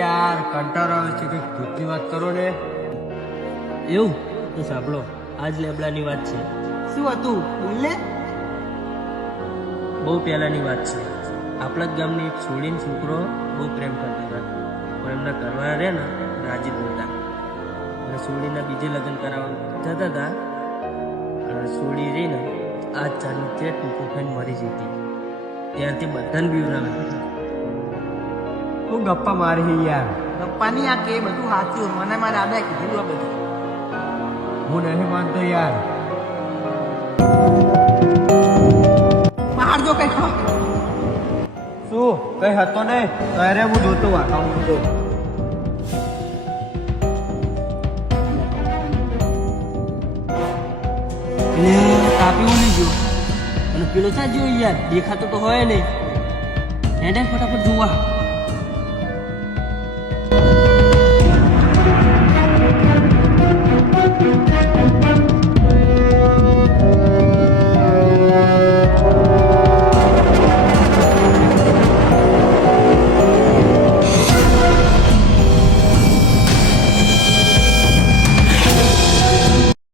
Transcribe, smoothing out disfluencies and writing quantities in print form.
યાર કંટાળો આવે છે, કંઈક ભૂતની વાત કરો ને. એવું તો સાંભળો, આજ લેબડાની વાત છે. શું હતું બોલને. બહુ પહેલાની વાત છે. આપણા જ ગામની એક છોડીને છોકરો બહુ પ્રેમ કરતા હતા, પણ એમના ઘરવાળા રહે ને રાજી નહોતા. અને છોડીના બીજે લગ્ન કરાવવા જતા હતા. અને છોડી રહી ને આ ચાલુ છે ટૂંકો ખાઈને મરી જતી. ત્યારથી બધાને બીવરાવે. હું ગપ્પા મારી યાર. પપ્પાની આ કે બધું સાચું, મને મારા દાદા કીધું આ બધું. હું નહીં માનતો યાર. બહાર જો કઈ શું કઈ હતો નહીં? અરે હું જોતો વાતાવરણ તો. કાપી ઉલી ગયો અને પેલો ચા જોઈ યાર, દેખાતો તો હોય નહીં. હેડે ફટાફટ જોવા.